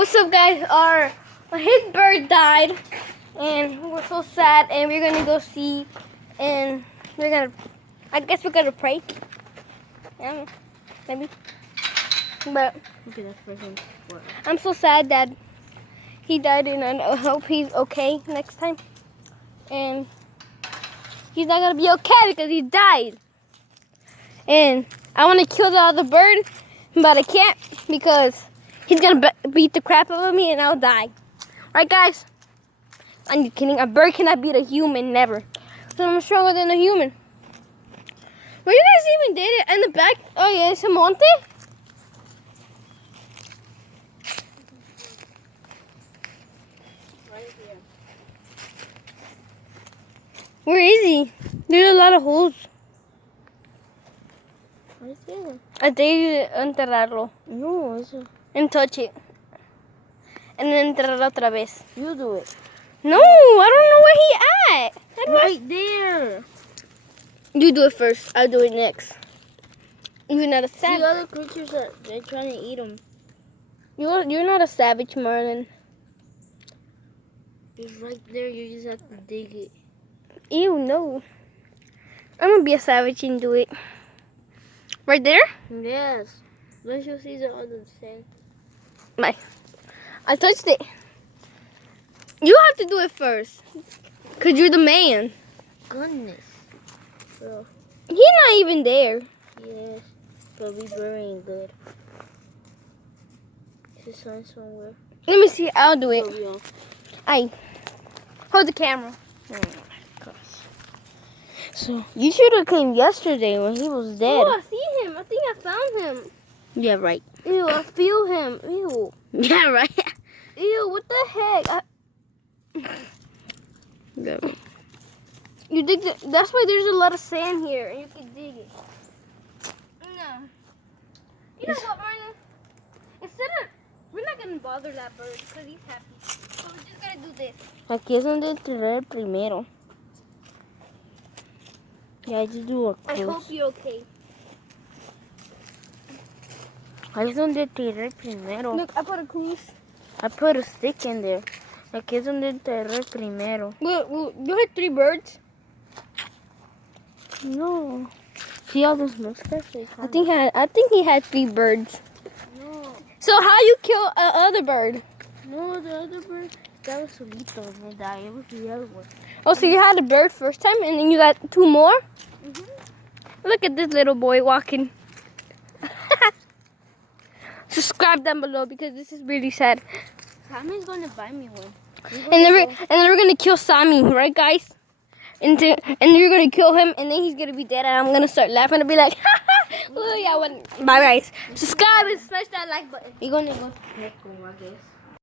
What's up, guys? His bird died, and we're so sad. And we're gonna go see, and I guess we're gonna pray. Yeah, maybe. But Okay, that's freaking what? I'm so sad that he died, and I hope he's okay next time. And he's not gonna be okay because he died. And I want to kill the other bird, but I can't because he's gonna beat the crap out of me, and I'll die. Right, guys? I'm just kidding. A bird cannot beat a human, never. So I'm stronger than a human. Where you guys even did it? In the back? Oh yeah, it's a monte. Right here. Where is he? There's a lot of holes. Right there. I dare you to enterrarlo No, it's a, and touch it. And then enterrarlo otra vez. you do it. No, I don't know where he at. How do I- Right there. You do it first. I'll do it next. You're not a See, savage. other creatures they're trying to eat them. You're not a savage, Marlon. It's right there. You just have to dig it. Ew, no. I'm gonna be a savage and do it. Right there? Yes. Don't you see the other thing? Bye. I touched it. You have to do it first. Because you're the man. Goodness. Bro. He's not even there. Yes. But we burying good. Is a sign somewhere? Let me see. I'll do it. Oh, yeah. Aye. Hold the camera. Oh my gosh. So you should have came yesterday when he was dead. Oh, I see him. I think I found him. Yeah, right. Ew, I feel him. Ew. Yeah, right. Ew, what the heck? Yeah. You dig that's why there's a lot of sand here, and you can dig it. No. You know what, Marlon? We're not gonna bother that bird because he's happy. So we're just gonna do this. Aquí es donde enterrar el primero. Yeah, I just do a I hope close. you're okay. Ahí es donde enterré el primero. Look, I put a goose. I put a stick in there. Aquí es donde enterré el primero. Well, you had 3 birds. No. See all those moscas? I think he had 3 birds. No. So how you kill a other bird? No, the other bird. That was solito and it died. It was the other one. Oh, so you had a bird first time, and then you got 2 more? Look at this little boy walking. Subscribe down below because this is really sad. Sammy's gonna buy me one. And then we're gonna kill Sami, right, guys? And you're gonna kill him, and then he's gonna be dead, and I'm gonna start laughing and be like, oh yeah, bye guys. Subscribe and smash that like button. We're gonna go to Petco, I guess.